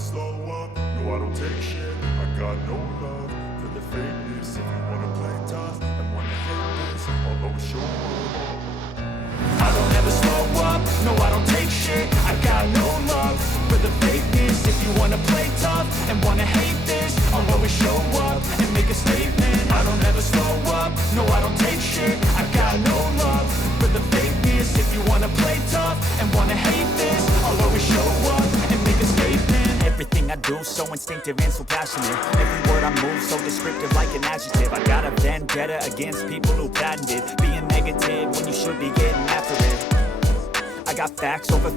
slow up, no I don't take shit. I got no love for the fakeness. If you wanna play tough and wanna hate this, I'll always show up. I don't ever slow up, no I don't take shit. I got no love for the fakeness. If you wanna play tough and wanna hate this, I'll always show up and make a statement. I don't ever slow up, no I don't take shit. I got no love for the fakeness. If you wanna play tough and wanna hate this, I'll always show up and make a statement. Everything I do so instinctive and so passionate. Every word I move so descriptive like an adjective. I got a vendetta against people who patented being negative when you should be getting after it. I got facts over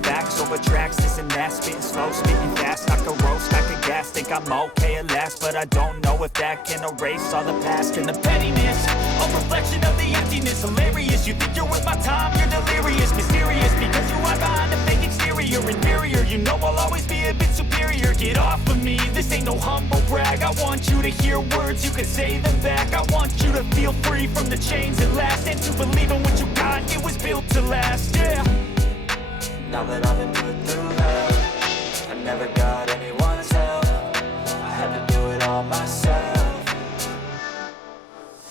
tracks, this and that. Spitting slow, spitting fast, I could roast, I could gas. Think I'm okay at last, but I don't know if that can erase all the past. And the pettiness, a reflection of the emptiness. Hilarious, you think you're worth my time, you're delirious. Mysterious, because you are behind a fake exterior. Inferior, you know I'll always be a bit superior. Get off of me, this ain't no humble brag. I want you to hear words, you can say them back. I want you to feel free from the chains at last, and to believe in what you got, it was built to last, yeah. Now that I've been put through hell, I never got anyone's help. I had to do it all myself.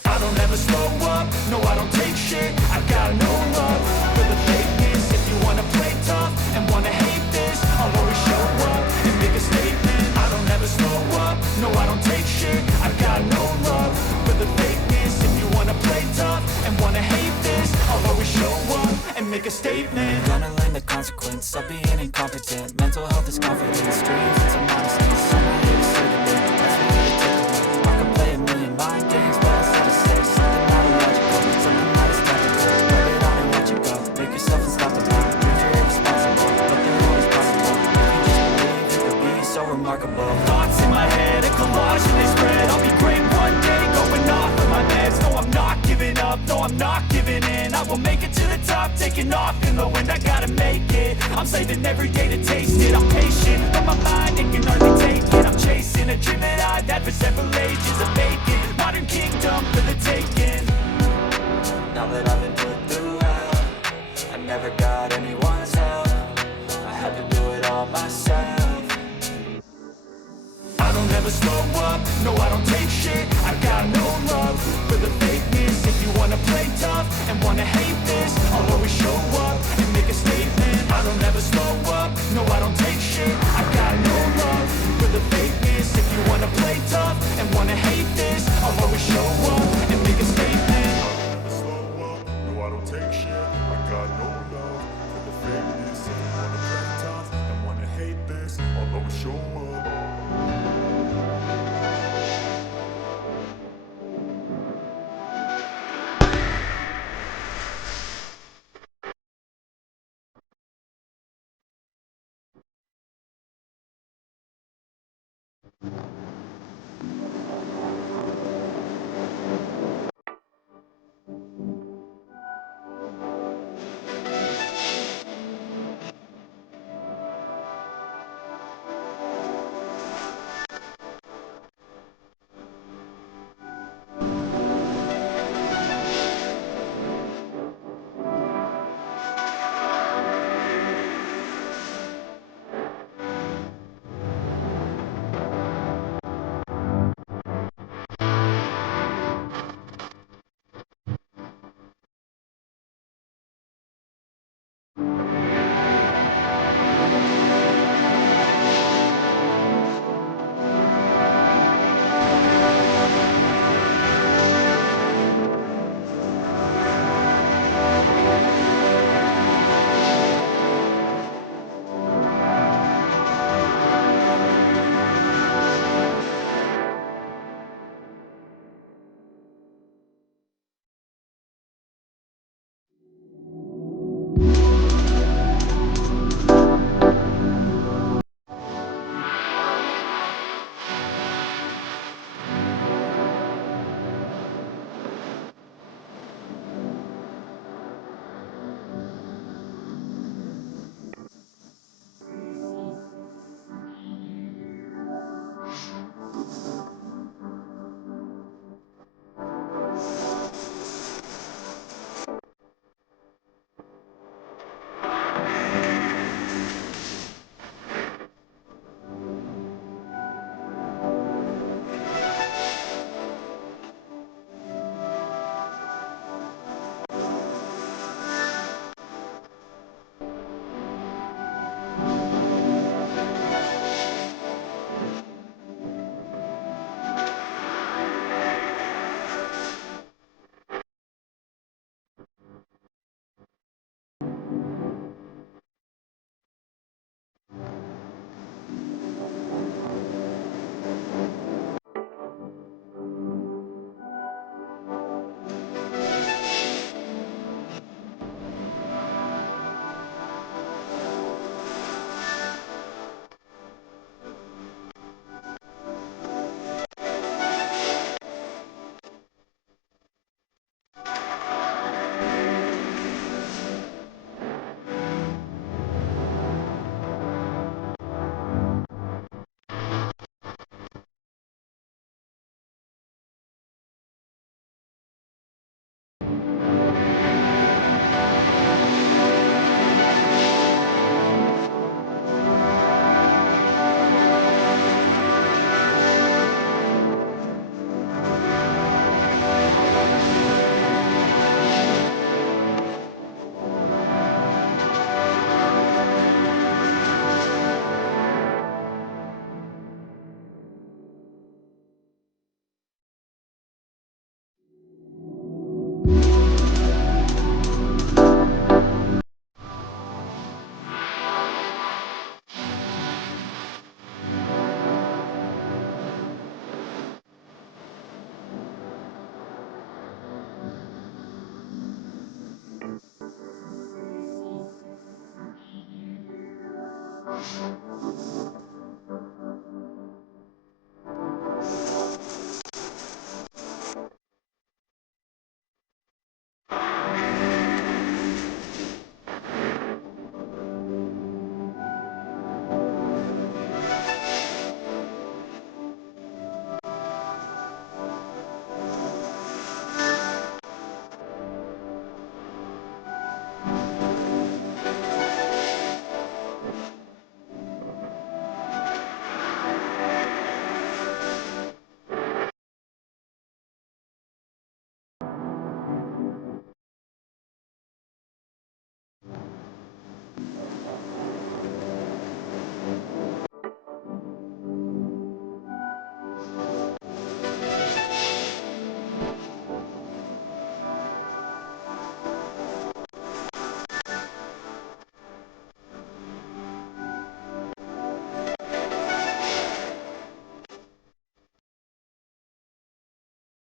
I don't ever slow up, no I don't take shit. I got no love for the fakeness. If you wanna play tough and wanna hate this, I'll always show up and make a statement. I don't ever slow up, no I don't take shit. I got no love for the fakeness. If you wanna play tough and wanna hate this, I'll always show up and make a statement. Gonna learn the consequence of being incompetent. Mental health is confidence, dreams and some honesty. So I'm not here to say that that's what you take away. I could play a million mind games, but I said to say something not illogical, something not as tactical. Rub it on and let you go, make yourself unstoppable. Dreams are irresponsible, but they're always possible. If you just believe, you could be so remarkable. Thoughts in my head, a collage and they spread. I'll be great one day, going off of my meds. No, I'm not giving up, no, I'm not giving in. I will make it to the top, taking off in the wind. I gotta make it, I'm saving every day to taste it. I'm patient, but my mind, it can hardly take it. I'm chasing a dream that I've had for several ages. A vacant, modern kingdom for the taking. Now that I've been put through hell, I never got anyone's help. I had to do it all myself. I don't ever slow up, no I don't take shit. I got no love for the fakeness. If you wanna play tough and wanna hate this, I'll always show up and make a statement. I don't ever slow up, no I don't take shit. I got no love for the fakeness. If you wanna play tough and wanna hate this, I'll always show up and make a statement. I don't ever slow up, no I don't take shit. I got no love for the fakeness. If you wanna play tough and wanna hate this, I'll always show up.